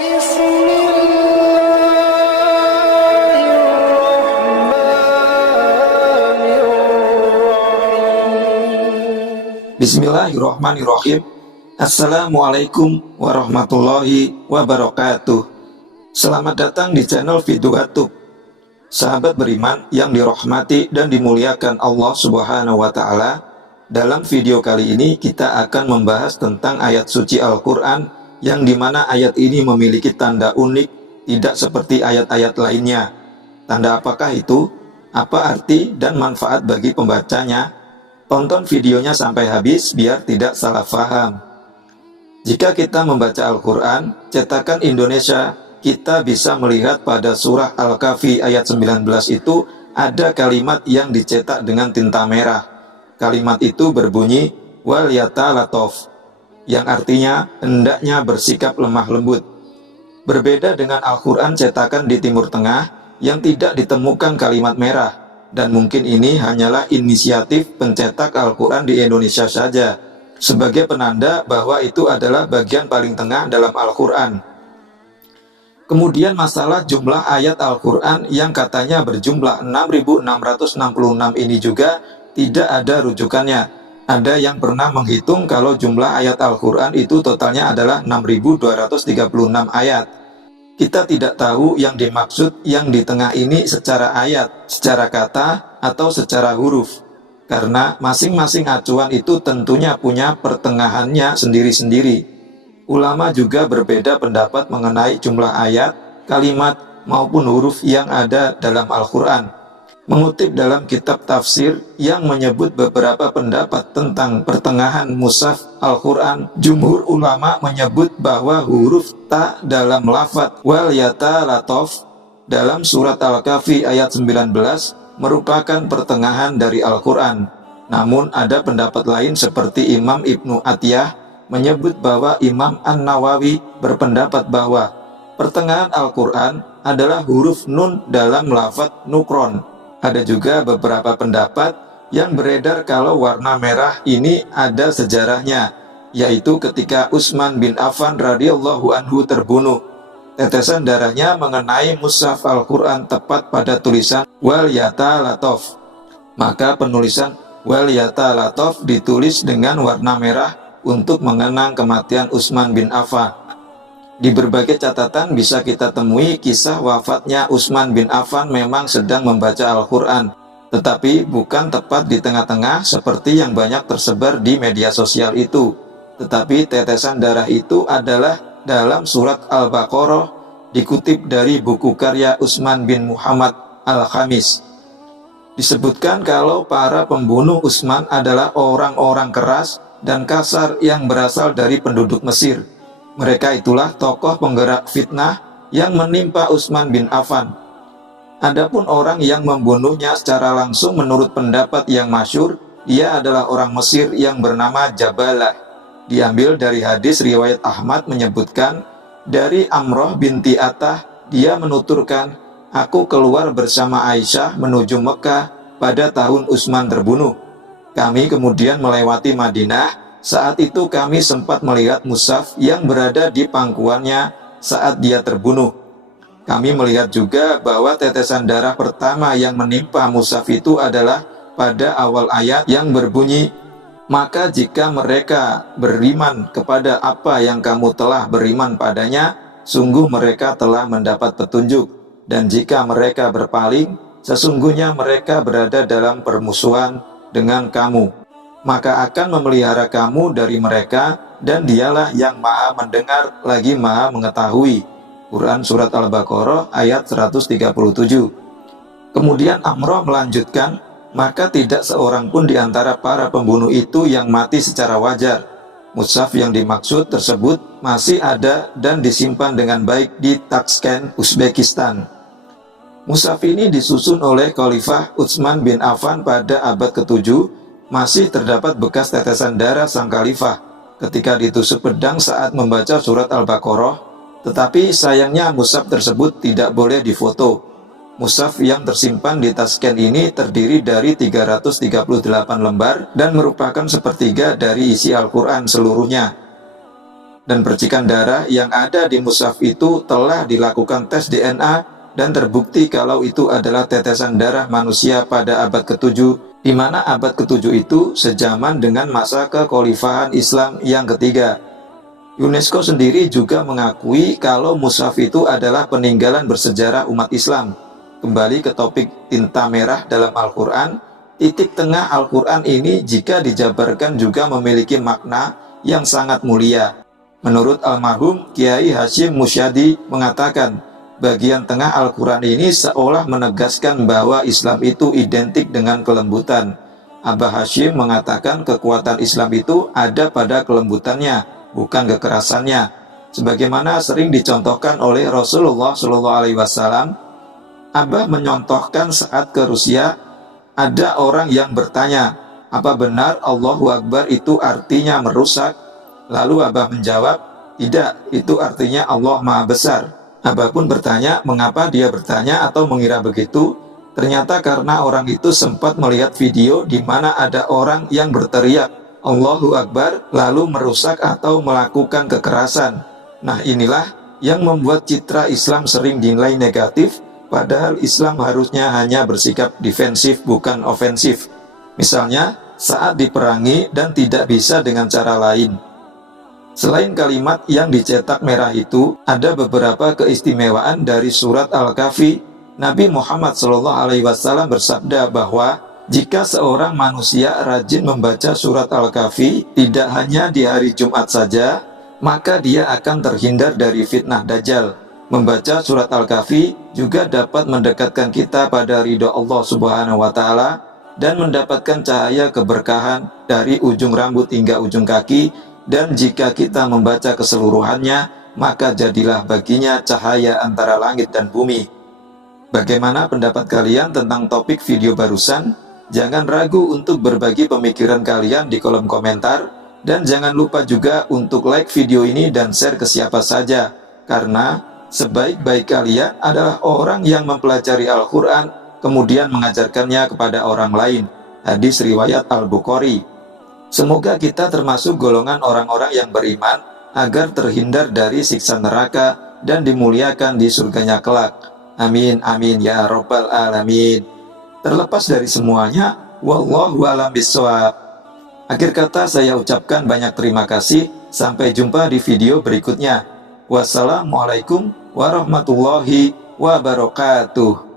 Bismillahirrahmanirrahim. Assalamualaikum warahmatullahi wabarakatuh. Selamat datang di channel Fiduatub. Sahabat beriman yang dirahmati dan dimuliakan Allah Subhanahu wa Ta'ala. Dalam video kali ini kita akan membahas tentang ayat suci Al-Quran, yang dimana ayat ini memiliki tanda unik, tidak seperti ayat-ayat lainnya. Tanda apakah itu? Apa arti dan manfaat bagi pembacanya? Tonton videonya sampai habis biar tidak salah faham. Jika kita membaca Al-Quran cetakan Indonesia, kita bisa melihat pada surah Al-Kahfi ayat 19 itu ada kalimat yang dicetak dengan tinta merah. Kalimat itu berbunyi wal yatalatof, yang artinya hendaknya bersikap lemah lembut. Berbeda dengan Al-Quran cetakan di Timur Tengah yang tidak ditemukan kalimat merah. Dan mungkin ini hanyalah inisiatif pencetak Al-Quran di Indonesia saja, sebagai penanda bahwa itu adalah bagian paling tengah dalam Al-Quran. Kemudian masalah jumlah ayat Al-Quran yang katanya berjumlah 6.666 ini juga tidak ada rujukannya. Ada yang pernah menghitung kalau jumlah ayat Al-Quran itu totalnya adalah 6.236 ayat. Kita tidak tahu yang dimaksud yang di tengah ini secara ayat, secara kata, atau secara huruf. Karena masing-masing acuan itu tentunya punya pertengahannya sendiri-sendiri. Ulama juga berbeda pendapat mengenai jumlah ayat, kalimat, maupun huruf yang ada dalam Al-Quran. Mengutip dalam kitab tafsir yang menyebut beberapa pendapat tentang pertengahan mushaf Al-Quran, jumhur ulama menyebut bahwa huruf ta dalam lafadz wal yatalatof dalam surat Al-Kahfi ayat 19 merupakan pertengahan dari Al-Quran. Namun ada pendapat lain seperti Imam Ibnu Atiyah menyebut bahwa Imam An-Nawawi berpendapat bahwa pertengahan Al-Quran adalah huruf nun dalam lafadz nukron. Ada juga beberapa pendapat yang beredar kalau warna merah ini ada sejarahnya, yaitu ketika Utsman bin Affan radhiyallahu anhu terbunuh. Tetesan darahnya mengenai mushaf Al-Quran tepat pada tulisan wal yatalatof. Maka penulisan wal yatalatof ditulis dengan warna merah untuk mengenang kematian Utsman bin Affan. Di berbagai catatan bisa kita temui kisah wafatnya Utsman bin Affan memang sedang membaca Al-Quran, tetapi bukan tepat di tengah-tengah seperti yang banyak tersebar di media sosial itu. Tetapi tetesan darah itu adalah dalam surat Al-Baqarah, dikutip dari buku karya Utsman bin Muhammad Al-Khamis. Disebutkan kalau para pembunuh Utsman adalah orang-orang keras dan kasar yang berasal dari penduduk Mesir. Mereka itulah tokoh penggerak fitnah yang menimpa Utsman bin Affan. Adapun orang yang membunuhnya secara langsung menurut pendapat yang masyhur, dia adalah orang Mesir yang bernama Jabalah. Diambil dari hadis riwayat Ahmad menyebutkan, dari Amroh binti Atah, dia menuturkan, aku keluar bersama Aisyah menuju Mekah pada tahun Utsman terbunuh. Kami kemudian melewati Madinah. Saat itu kami sempat melihat mushaf yang berada di pangkuannya saat dia terbunuh. Kami melihat juga bahwa tetesan darah pertama yang menimpa mushaf itu adalah pada awal ayat yang berbunyi, maka jika mereka beriman kepada apa yang kamu telah beriman padanya, sungguh mereka telah mendapat petunjuk. Dan jika mereka berpaling, sesungguhnya mereka berada dalam permusuhan dengan kamu. Maka akan memelihara kamu dari mereka, dan dialah yang maha mendengar lagi maha mengetahui. Quran Surat Al-Baqarah ayat 137. Kemudian Amroh melanjutkan, maka tidak seorang pun di antara para pembunuh itu yang mati secara wajar. Mushaf yang dimaksud tersebut masih ada dan disimpan dengan baik di Tashkent, Uzbekistan. Mushaf ini disusun oleh Khalifah Utsman bin Affan pada abad ke-7. Masih terdapat bekas tetesan darah sang khalifah ketika ditusuk pedang saat membaca surat Al-Baqarah, tetapi sayangnya mushaf tersebut tidak boleh difoto. Mushaf yang tersimpan di Tashkent ini terdiri dari 338 lembar dan merupakan sepertiga dari isi Al-Quran seluruhnya. dan percikan darah yang ada di mushaf itu telah dilakukan tes DNA dan terbukti kalau itu adalah tetesan darah manusia pada abad ke-7, di mana abad ke-7 itu sejaman dengan masa kekhalifahan Islam yang ketiga. UNESCO sendiri juga mengakui kalau mushaf itu adalah peninggalan bersejarah umat Islam. Kembali ke topik tinta merah dalam Al-Quran, titik tengah Al-Quran ini jika dijabarkan juga memiliki makna yang sangat mulia. Menurut almarhum Kiai Hashim Musyadi mengatakan, bagian tengah Al-Quran ini seolah menegaskan bahwa Islam itu identik dengan kelembutan. Abah Hashim mengatakan kekuatan Islam itu ada pada kelembutannya, bukan kekerasannya. Sebagaimana sering dicontohkan oleh Rasulullah SAW, Abah menyontohkan saat ke Rusia, ada orang yang bertanya, apa benar Allahu Akbar itu artinya merusak? Lalu Abah menjawab, tidak, itu artinya Allah Maha Besar. Abah pun bertanya, mengapa dia bertanya atau mengira begitu? Ternyata karena orang itu sempat melihat video di mana ada orang yang berteriak, Allahu Akbar, lalu merusak atau melakukan kekerasan. Nah, inilah yang membuat citra Islam sering dinilai negatif, padahal Islam harusnya hanya bersikap defensif, bukan ofensif. Misalnya, saat diperangi dan tidak bisa dengan cara lain. Selain kalimat yang dicetak merah itu, ada beberapa keistimewaan dari surat Al-Kahfi. Nabi Muhammad SAW bersabda bahwa jika seorang manusia rajin membaca surat Al-Kahfi tidak hanya di hari Jumat saja, maka dia akan terhindar dari fitnah Dajjal. Membaca surat Al-Kahfi juga dapat mendekatkan kita pada ridho Allah Subhanahu wa Ta'ala dan mendapatkan cahaya keberkahan dari ujung rambut hingga ujung kaki. Dan jika kita membaca keseluruhannya, maka jadilah baginya cahaya antara langit dan bumi. Bagaimana pendapat kalian tentang topik video barusan? Jangan ragu untuk berbagi pemikiran kalian di kolom komentar. Dan jangan lupa juga untuk like video ini dan share ke siapa saja. Karena sebaik-baik kalian adalah orang yang mempelajari Al-Quran, kemudian mengajarkannya kepada orang lain. Hadis riwayat Al-Bukhari. Semoga kita termasuk golongan orang-orang yang beriman agar terhindar dari siksa neraka dan dimuliakan di surganya kelak. Amin, amin, ya Rabbal Alamin. Terlepas dari semuanya, wallahu a'lam bishawab. Akhir kata saya ucapkan banyak terima kasih. Sampai jumpa di video berikutnya. Wassalamualaikum warahmatullahi wabarakatuh.